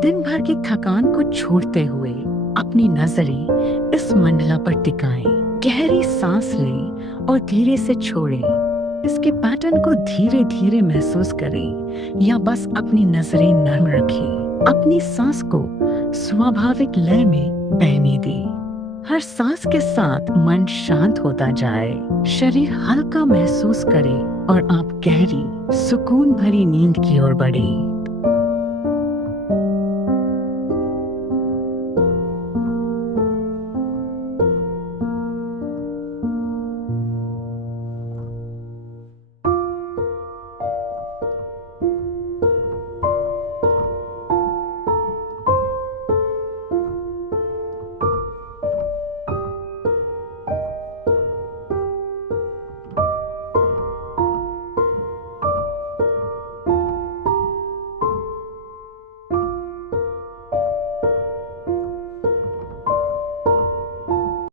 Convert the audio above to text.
दिन भर की थकान को छोड़ते हुए अपनी नजरें इस मंडला पर टिकाएं। गहरी सांस लें और धीरे से छोड़ें। इसके पैटर्न को धीरे धीरे महसूस करें या बस अपनी नजरें नर्म रखें। अपनी सांस को स्वाभाविक लय में बहने दें। हर सांस के साथ मन शांत होता जाए, शरीर हल्का महसूस करे और आप गहरी सुकून भरी नींद की ओर बढ़ें।